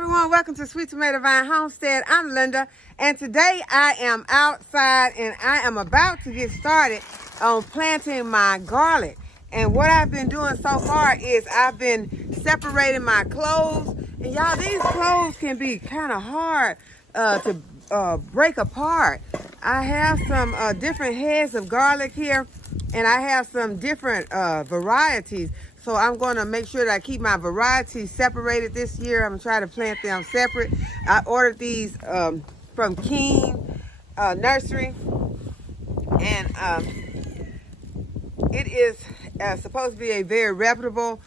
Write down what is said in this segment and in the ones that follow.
everyone, welcome to Sweet Tomato Vine Homestead. I'm Linda, and today I am outside and I am about to get started on planting my garlic. And what I've been doing so far is I've been separating my cloves. And y'all, these cloves can be kind of hard to break apart. I have some different heads of garlic here, and I have some different varieties. So I'm going to make sure that I keep my varieties separated this year. I'm going to try to plant them separate. I ordered these from King Nursery, and it is supposed to be a very reputable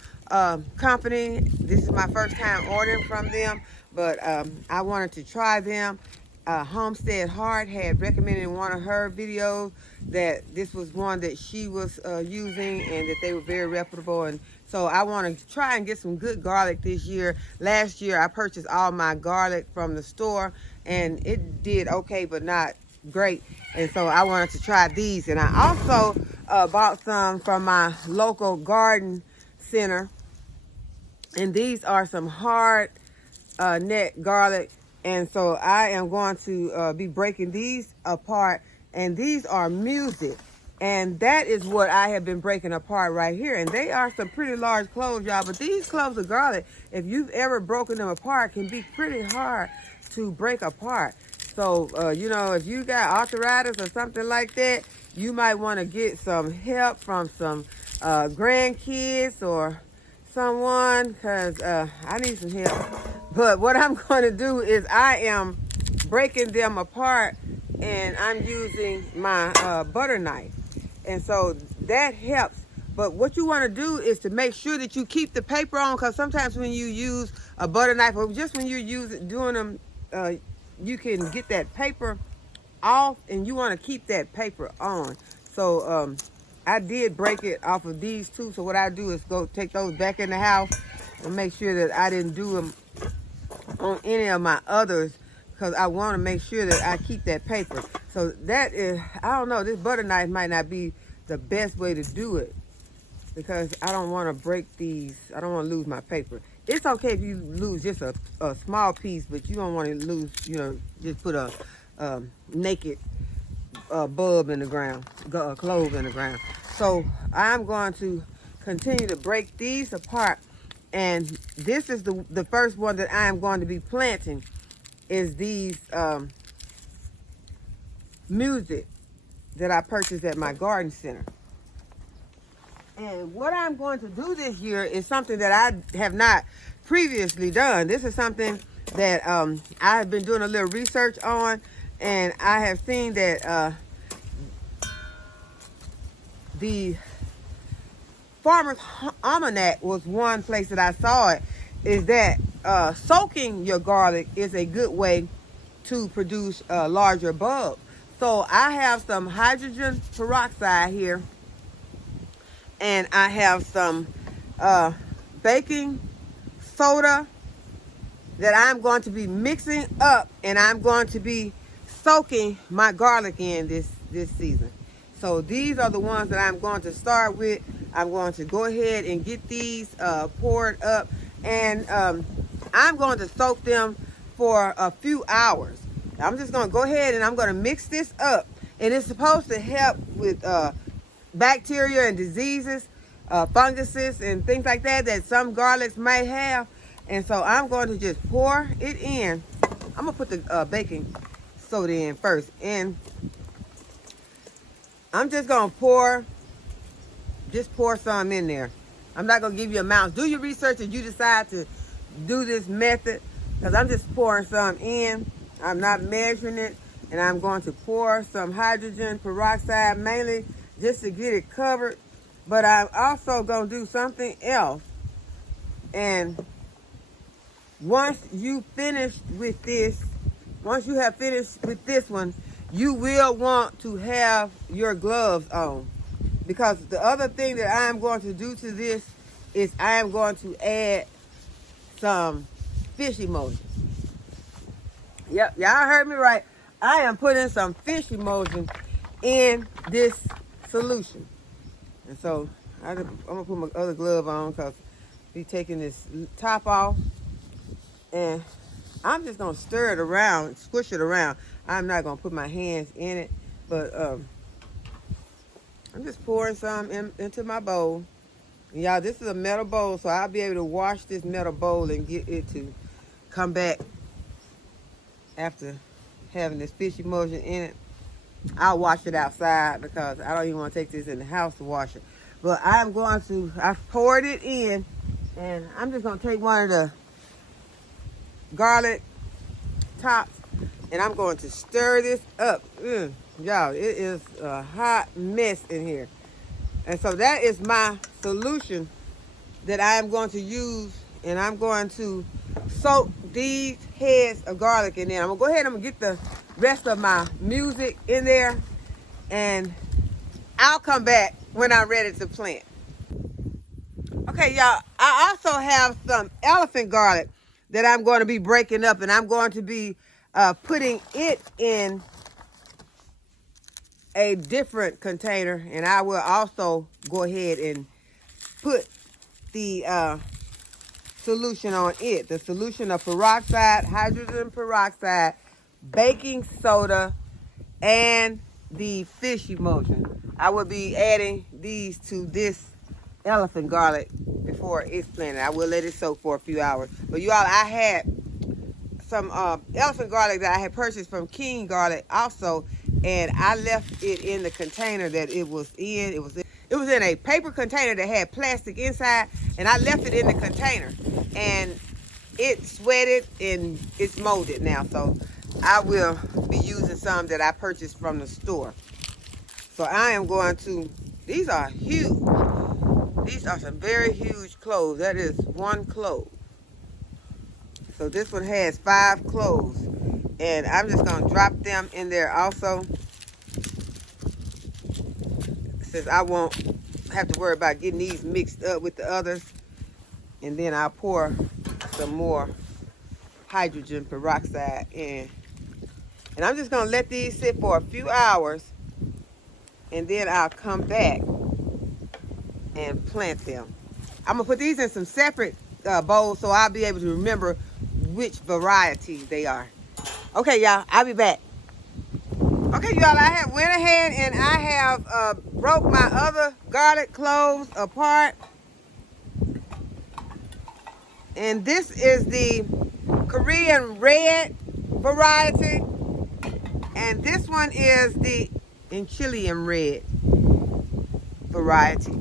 company. This is my first time ordering from them, but I wanted to try them. Homestead Heart had recommended in one of her videos that this was one that she was using and that they were very reputable, and so I want to try and get some good garlic this year. Last year I purchased all my garlic from the store and it did okay but not great, and so I wanted to try these. And I also bought some from my local garden center, and these are some hard neck garlic. And so I am going to be breaking these apart, and these are music. And that is what I have been breaking apart right here. And they are some pretty large cloves, y'all. But these cloves of garlic, if you've ever broken them apart, can be pretty hard to break apart. So, you know, if you got arthritis or something like that, you might want to get some help from some grandkids or someone, because I need some help. But what I'm going to do is I am breaking them apart, and I'm using my butter knife. And so that helps. But what you want to do is to make sure that you keep the paper on, because sometimes when you use a butter knife, or just when you're doing them, you can get that paper off, and you want to keep that paper on. So I did break it off of these two. So what I do is go take those back in the house and make sure that I didn't do them on any of my others, because I want to make sure that I keep that paper. So that is, I don't know, this butter knife might not be the best way to do it, because I don't want to break these. I don't want to lose my paper. It's okay if you lose just a small piece, but you don't want to lose, you know, just put a naked bulb in the ground, a clove in the ground. So I'm going to continue to break these apart. And this is the first one that I am going to be planting, is these music that I purchased at my garden center. And what I'm going to do this year is something that I have not previously done. This is something that I have been doing a little research on, and I have seen that the Farmer's Almanac was one place that I saw it, is that soaking your garlic is a good way to produce larger bulbs. So I have some hydrogen peroxide here, and I have some baking soda that I'm going to be mixing up, and I'm going to be soaking my garlic in this season. So these are the ones that I'm going to start with. I'm going to go ahead and get these poured up, and I'm going to soak them for a few hours. I'm just going to go ahead and I'm going to mix this up, and it's supposed to help with bacteria and diseases, funguses and things like that some garlics might have. And so I'm going to just pour it in. I'm going to put the baking soda in first, and I'm just going to pour some in there. I'm not going to give you amounts. Do your research if you decide to do this method, because I'm just pouring some in. I'm not measuring it, and I'm going to pour some hydrogen peroxide, mainly just to get it covered. But I'm also going to do something else. And once you finish with this, once you have finished with this one, you will want to have your gloves on. Because the other thing that I am going to do to this is I am going to add some fish emojis. Yep, y'all heard me right. I am putting some fish emojis in this solution. And so I'm going to put my other glove on, because be taking this top off. And I'm just gonna stir it around, squish it around. I'm not gonna put my hands in it, but I'm just pouring some into my bowl. And y'all, this is a metal bowl, so I'll be able to wash this metal bowl and get it to come back after having this fish emulsion in it. I'll wash it outside because I don't even want to take this in the house to wash it. But I've poured it in, and I'm just going to take one of the garlic tops, and I'm going to stir this up. Y'all, it is a hot mess in here. And so that is my solution that I am going to use, and I'm going to soak these heads of garlic in there. I'm going to go ahead and I'm going to get the rest of my music in there, and I'll come back when I'm ready to plant. Okay, y'all, I also have some elephant garlic that I'm going to be breaking up, and I'm going to be putting it in a different container, and I will also go ahead and put the solution on it. The solution of peroxide, hydrogen peroxide, baking soda, and the fish emulsion. I will be adding these to this elephant garlic before it's planted. I will let it soak for a few hours. But you all, I had some elephant garlic that I had purchased from King Garlic also, and I left it in the container that it was in. It was in a paper container that had plastic inside, and I left it in the container, and it sweated and it's molded now. So I will be using some that I purchased from the store. So I am going to, these are huge. These are some very huge cloves. That is 1 clove. So this one has 5 cloves, and I'm just going to drop them in there also, since I won't have to worry about getting these mixed up with the others. And then I'll pour some more hydrogen peroxide in. And I'm just going to let these sit for a few hours, and then I'll come back and plant them. I'm going to put these in some separate bowls so I'll be able to remember which variety they are. Okay, y'all, I'll be back. Okay, y'all, I have went ahead and I have broke my other garlic cloves apart. And this is the Korean red variety. And this one is the Chilean red variety.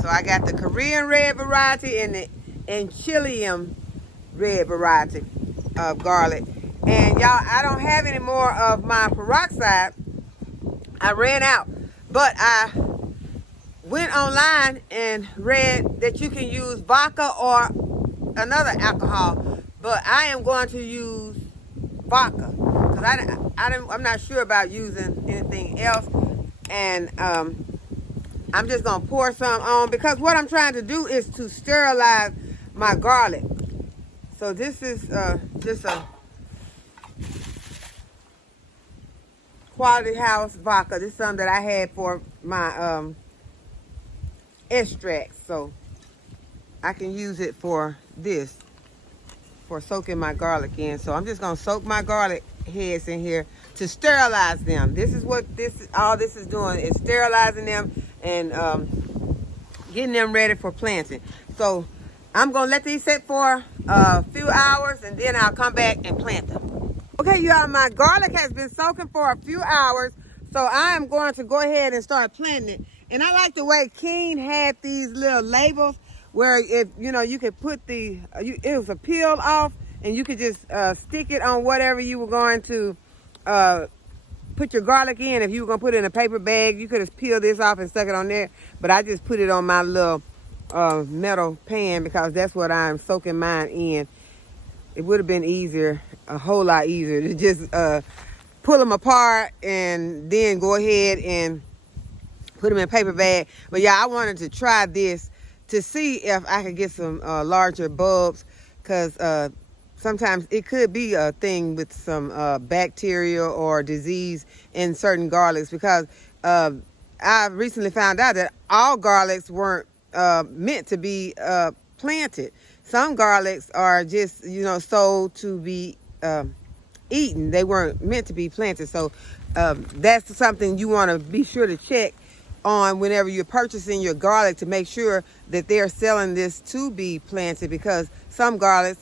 So I got the Korean red variety and the Chilean red variety of garlic. And y'all, I don't have any more of my peroxide. I ran out. But I went online and read that you can use vodka or another alcohol. But I am going to use vodka, because I'm not sure about using anything else. And I'm just going to pour some on, because what I'm trying to do is to sterilize my garlic. So this is just a Quality House vodka. This is something that I had for my extracts. So I can use it for this, for soaking my garlic in. So I'm just going to soak my garlic heads in here to sterilize them. This is what all this is doing, is sterilizing them and getting them ready for planting. So I'm going to let these sit for a few hours, and then I'll come back and plant them. Okay, y'all, my garlic has been soaking for a few hours, so I am going to go ahead and start planting it. And I like the way King had these little labels where, if you know, you could put it was a peel off, and you could just stick it on whatever you were going to put your garlic in. If you were going to put it in a paper bag, you could have peeled this off and stuck it on there. But I just put it on my little metal pan, because that's what I'm soaking mine in. It would have been easier, a whole lot easier, to just pull them apart and then go ahead and put them in a paper bag. But yeah, I wanted to try this to see if I could get some larger bulbs, because sometimes it could be a thing with some bacteria or disease in certain garlics, because I recently found out that all garlics weren't meant to be planted. Some garlics are just, you know, sold to be eaten. They weren't meant to be planted. So that's something you want to be sure to check on whenever you're purchasing your garlic, to make sure that they're selling this to be planted, because some garlics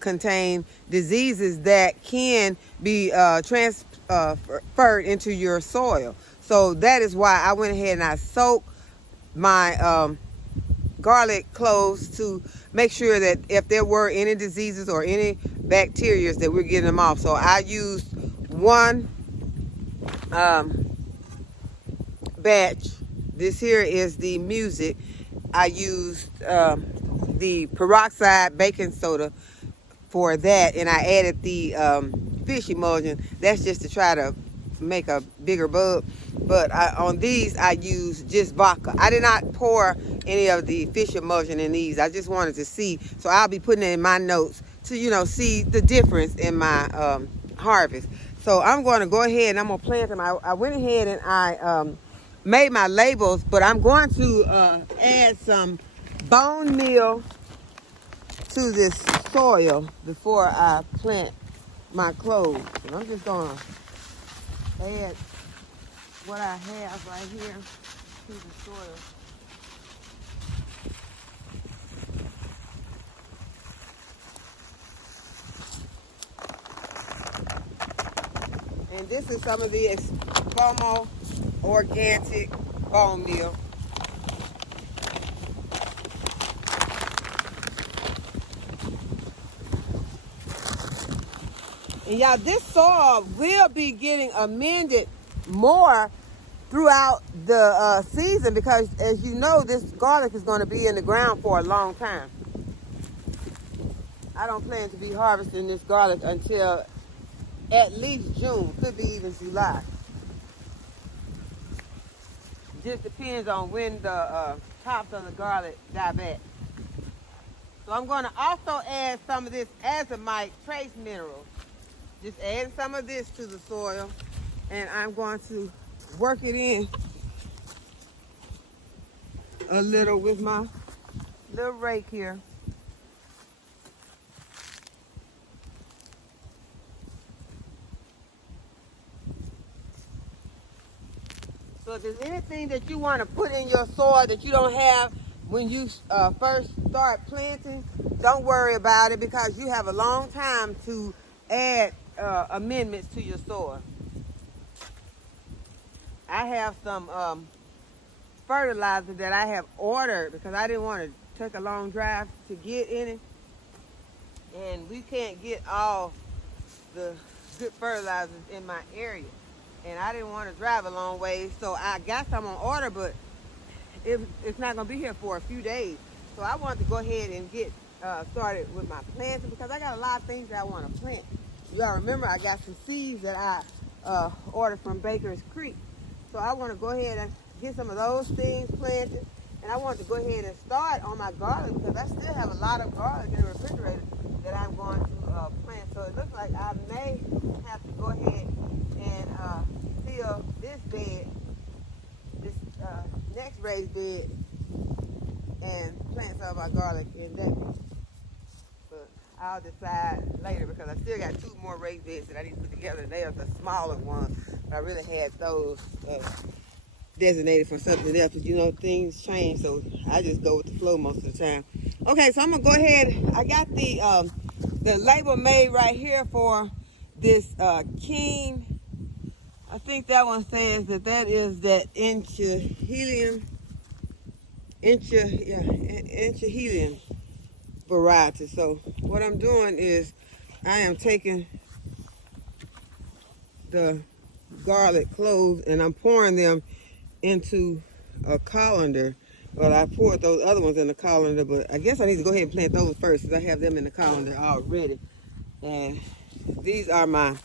contain diseases that can be transferred into your soil. So that is why I went ahead and I soaked my garlic cloves to make sure that if there were any diseases or any bacteria, that we're getting them off. So I used one batch. This here is the music. I used the peroxide baking soda for that, and I added the fish emulsion. That's just to try to make a bigger bug. But on these, I used just vodka. I did not pour any of the fish emulsion in these. I just wanted to see. So I'll be putting it in my notes to, see the difference in my harvest. So I'm going to go ahead and I'm going to plant them. I went ahead and I made my labels, but I'm going to add some bone meal to this soil before I plant my cloves. And I'm just going to add what I have right here to the soil. And this is some of the Espomo organic bone meal. And y'all, this soil will be getting amended more throughout the season, because as you know, this garlic is going to be in the ground for a long time. I don't plan to be harvesting this garlic until at least June, could be even July. Just depends on when the tops of the garlic die back. So I'm going to also add some of this azomite trace mineral. Just add some of this to the soil, and I'm going to work it in a little with my little rake here. So if there's anything that you want to put in your soil that you don't have when you first start planting, don't worry about it, because you have a long time to add amendments to your soil. I have some fertilizer that I have ordered because I didn't want to take a long drive to get any. And we can't get all the good fertilizers in my area. And I didn't want to drive a long way, so I got some on order, but it's not going to be here for a few days. So I wanted to go ahead and get started with my planting, because I got a lot of things that I want to plant. Y'all remember I got some seeds that I ordered from Baker's Creek. So I want to go ahead and get some of those things planted. And I want to go ahead and start on my garlic, because I still have a lot of garlic in the refrigerator that I'm going to plant. So it looks like I may have to go ahead and fill this bed, this next raised bed, and plant some of my garlic in that. But I'll decide later, because I still got 2 more raised beds that I need to put together. They are the smaller ones, but I really had those designated for something else. But things change, so I just go with the flow most of the time. Okay, so I'm gonna go ahead. I got the label made right here for this King. I think that one says that is that Inchahelium variety. So what I'm doing is I am taking the garlic cloves and I'm pouring them into a colander. Well, I poured those other ones in the colander, but I guess I need to go ahead and plant those first, because I have them in the colander already. And these are my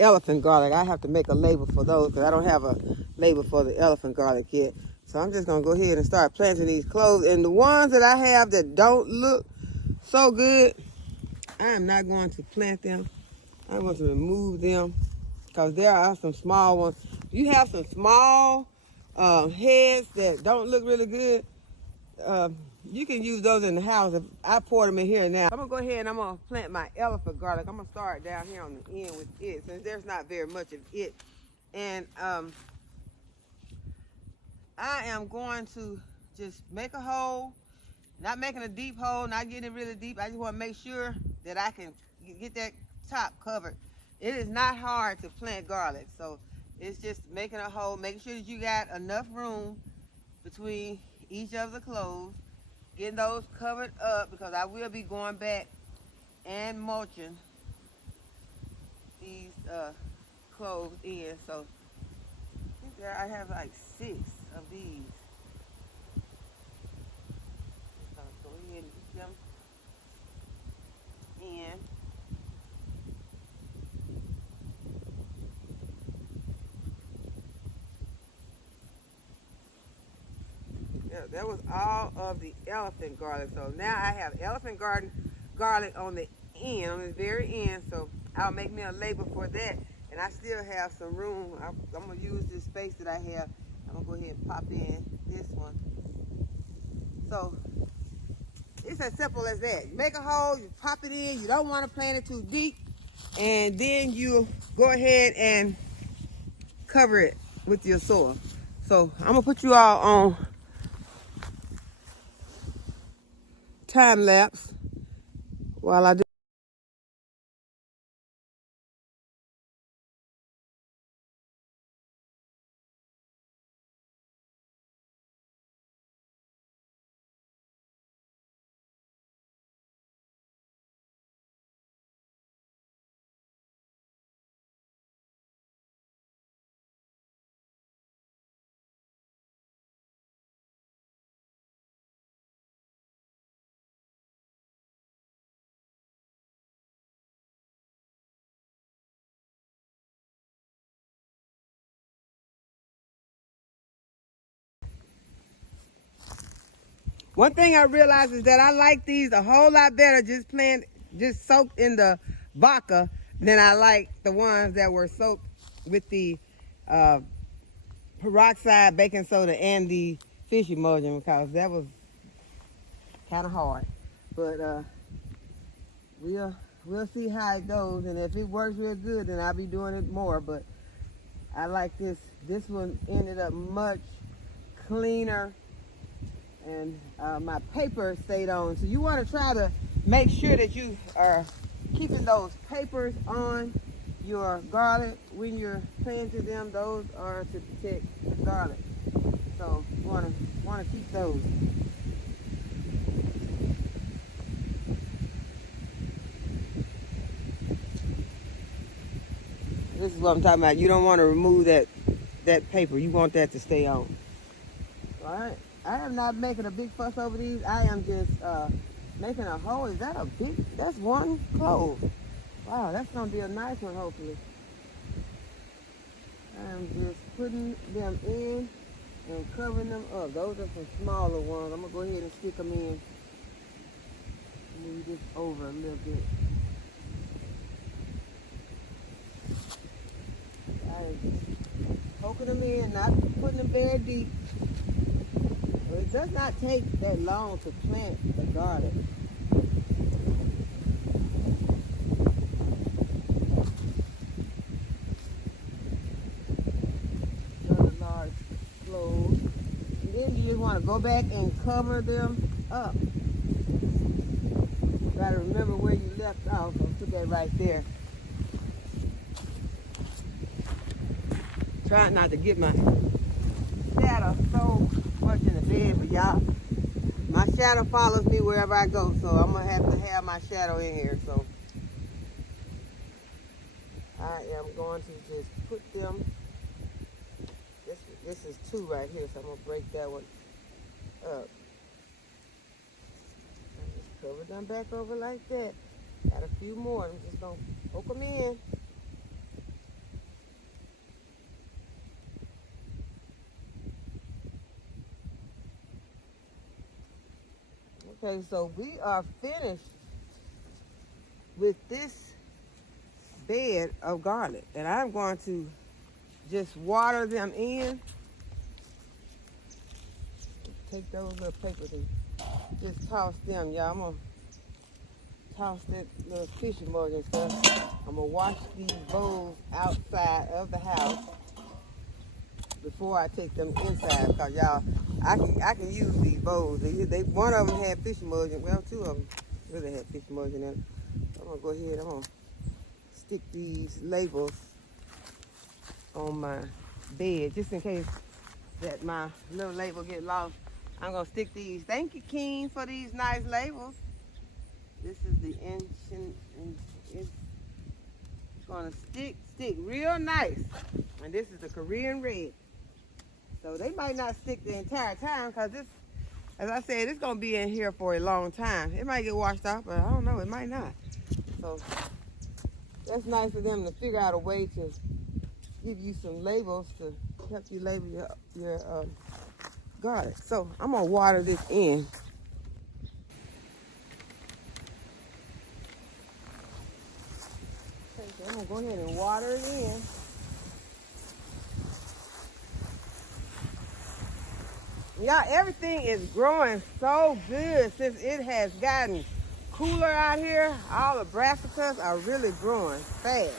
elephant garlic. I have to make a label for those, because I don't have a label for the elephant garlic yet. So I'm just going to go ahead and start planting these cloves. And the ones that I have that don't look so good, I am not going to plant them. I'm going to remove them, because there are some small ones. You have some small heads that don't look really good. you can use those in the house. If I pour them in here now. I'm gonna go ahead and I'm gonna plant my elephant garlic. I'm gonna start down here on the end with it, since there's not very much of it. And I am going to just make a hole, not making a deep hole, not getting it really deep. I just want to make sure that I can get that top covered. It is not hard to plant garlic, so it's just making a hole, making sure that you got enough room between each of the cloves, getting those covered up, because I will be going back and mulching these cloves in. So I think I have like 6 of these. So go ahead and get them in. Yeah, that was all of the elephant garlic. So now I have elephant garlic on the end, on the very end. So I'll make me a label for that. And I still have some room. I'm going to use this space that I have. I'm going to go ahead and pop in this one. So it's as simple as that. You make a hole, you pop it in. You don't want to plant it too deep. And then you go ahead and cover it with your soil. So I'm going to put you all on time lapse while I do. One thing I realized is that I like these a whole lot better just soaked in the vodka than I like the ones that were soaked with the uh, peroxide baking soda and the fish emulsion, because that was kind of hard. But we'll see how it goes, and if it works real good, then I'll be doing it more. But I like this. This one ended up much cleaner, and my paper stayed on. So you want to try to make sure that you are keeping those papers on your garlic when you're planting them. Those are to protect the garlic. So you want to keep those. This is what I'm talking about. You don't want to remove that paper. You want that to stay on. All right. I am not making a big fuss over these. I am just making a hole. Is that a big? That's one clove. Wow, that's gonna be a nice one, hopefully. I'm just putting them in and covering them up. Those are some smaller ones. I'm gonna go ahead and stick them in. Move this over a little bit. I am just poking them in, not putting them very deep. But it does not take that long to plant the garlic. Another large clove. And then you just want to go back and cover them up. You gotta remember where you left off. I'll put that right there. Trying not to get my shadow so much in the bed, but y'all, my shadow follows me wherever I go, so I'm gonna have to have my shadow in here. So I am going to just put them. This is 2 right here, so I'm gonna break that one up. And just cover them back over like that. Got a few more. I'm just gonna poke them in. Okay, so we are finished with this bed of garlic, and I'm going to just water them in. Take those little paper things. just toss them, y'all. I'm gonna toss that little fish emulsion stuff. I'm gonna wash these bowls outside of the house before I take them inside, because y'all, I can use these bowls. One of them had fish emulsion. Well, two of them really had fish emulsion in them. So I'm gonna go ahead. I'm gonna stick these labels on my bed just in case that my little label get lost. I'm gonna stick these. Thank you, Keen, for these nice labels. This is the ancient, it's gonna stick real nice. And this is the Korean red. So they might not stick the entire time, because this, as I said, it's gonna be in here for a long time. It might get washed off, but I don't know, it might not. So that's nice of them to figure out a way to give you some labels to help you label your garlic. So I'm gonna water this in. Okay, so I'm gonna go ahead and water it in. Yeah, everything is growing so good since it has gotten cooler out here. All the brassicas are really growing fast.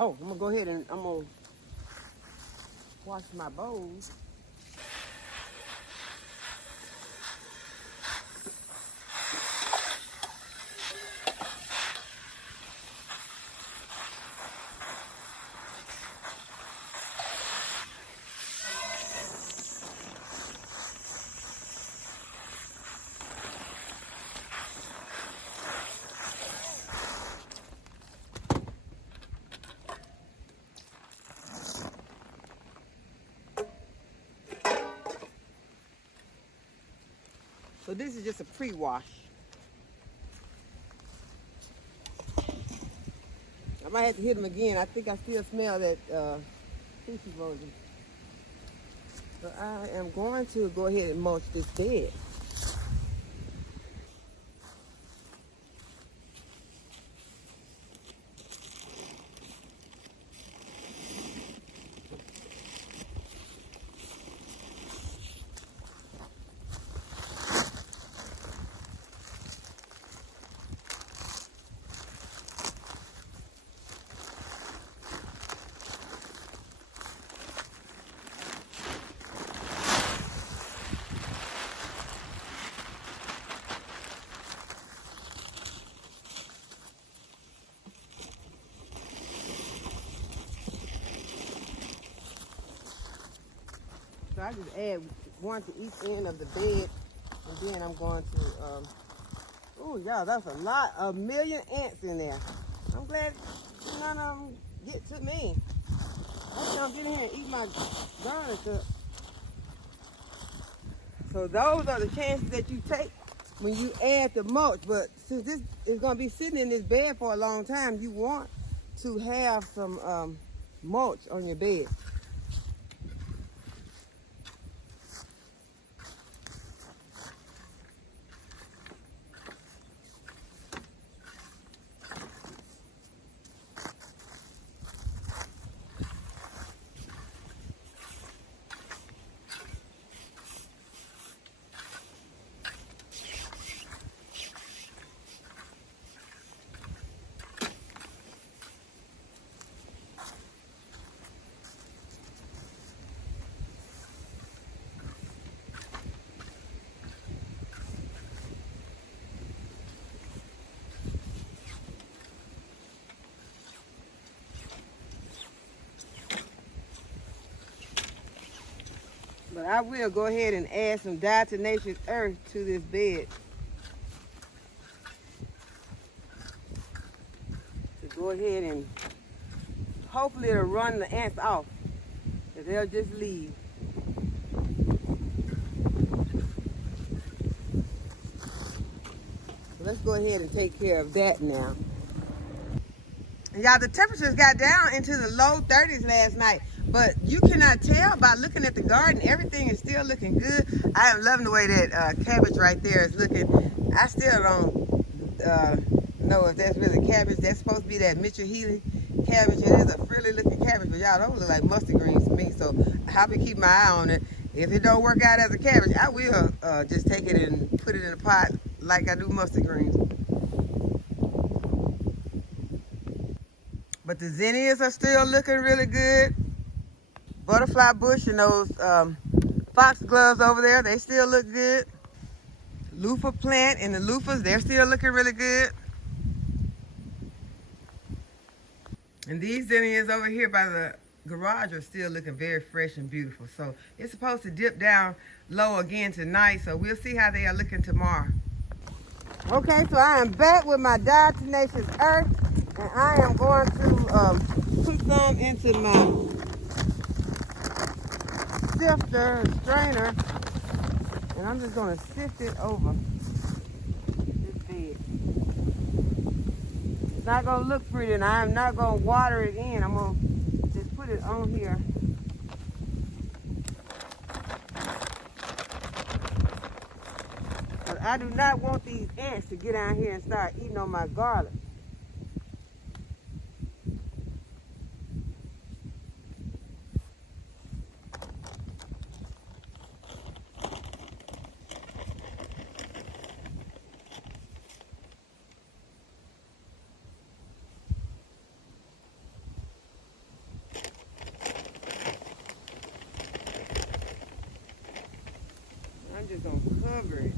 Oh, I'm gonna go ahead and I'm gonna wash my bowls. So this is just a pre-wash. I might have to hit them again. I think I still smell that fish emulsion. So I am going to go ahead and mulch this bed. So I just add one to each end of the bed, and then I'm going to, oh yeah, that's a million ants in there. I'm glad none of them get to me. They don't get in here and eat my garlic up. So those are the chances that you take when you add the mulch. But since this is going to be sitting in this bed for a long time, you want to have some mulch on your bed. But I will go ahead and add some diatomaceous earth to this bed to go ahead and hopefully it'll run the ants off. And they'll just leave. let's go ahead and take care of that now. Y'all, the temperatures got down into the low 30s last night, but you cannot tell by looking at the garden. Everything is still looking good. I am loving the way that cabbage right there is looking. I still don't know if that's really cabbage. That's supposed to be that Mitchell Healy cabbage. It is a frilly looking cabbage, but y'all, those look like mustard greens to me, so I'll be keeping my eye on it. If it don't work out as a cabbage, I will just take it and put it in a pot like I do mustard greens. But the zinnias are still looking really good. Butterfly bush and those foxgloves over there, they still look good. Loofah plant and the loofahs, they're still looking really good. And these zinnias over here by the garage are still looking very fresh and beautiful. So it's supposed to dip down low again tonight, so we'll see how they are looking tomorrow. Okay, so I am back with my diatomaceous earth, and I am going to put some into my sifter, strainer, and I'm just going to sift it over this bed. It's not going to look pretty, and I am not going to water it in. I'm going to just put it on here. But I do not want these ants to get down here and start eating on my garlic. I'm just going to cover it.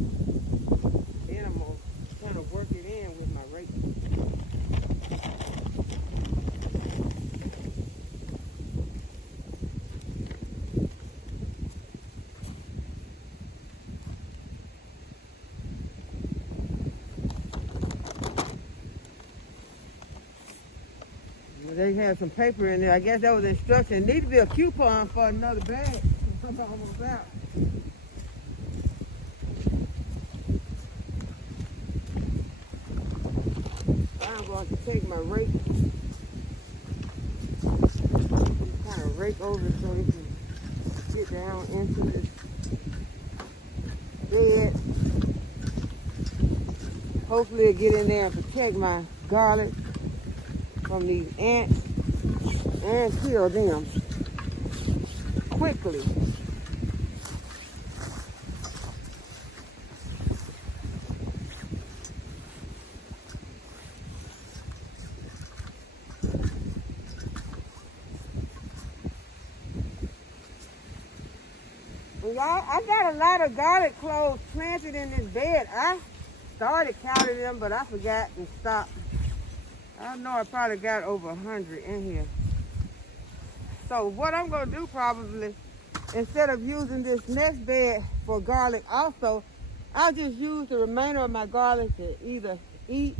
Then I'm going to kind of work it in with my rake. They had some paper in there. I guess that was instruction. Need to be a coupon for another bag. I'm almost out. I'm going to take my rake, kind of rake over it so it can get down into this bed. Hopefully it'll get in there and protect my garlic from these ants and kill them quickly. Well, y'all, I got a lot of garlic cloves planted in this bed. I started counting them, but I forgot and stopped. I know I probably got over 100 in here. So what I'm going to do probably, instead of using this next bed for garlic also, I'll just use the remainder of my garlic to either eat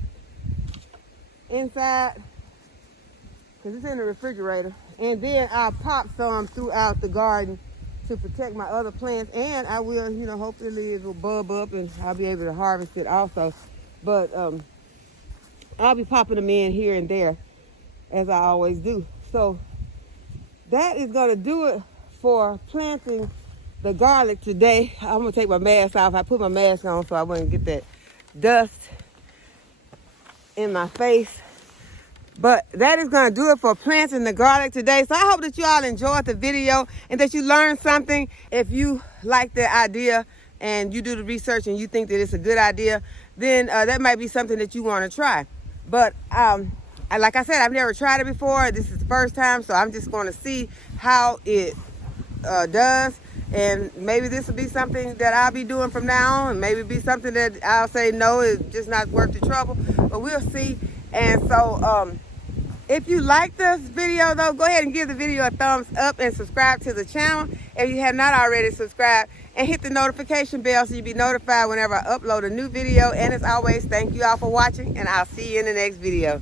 inside, because it's in the refrigerator, and then I'll pop some throughout the garden to protect my other plants, and I will, you know, hopefully it will bub up and I'll be able to harvest it also. But I'll be popping them in here and there as I always do. So that is going to do it for planting the garlic today. I'm going to take my mask off. I put my mask on so I wouldn't get that dust in my face. But that is going to do it for planting the garlic today. So I hope that you all enjoyed the video and that you learned something. If you like the idea and you do the research and you think that it's a good idea, then that might be something that you want to try. But like I said, I've never tried it before. This is the first time, so I'm just going to see how it does. And maybe this will be something that I'll be doing from now on. And maybe be something that I'll say, no, it's just not worth the trouble. But we'll see. And so if you like this video, though, go ahead and give the video a thumbs up and subscribe to the channel if you have not already subscribed. And hit the notification bell so you'll be notified whenever I upload a new video. And as always, thank you all for watching, and I'll see you in the next video.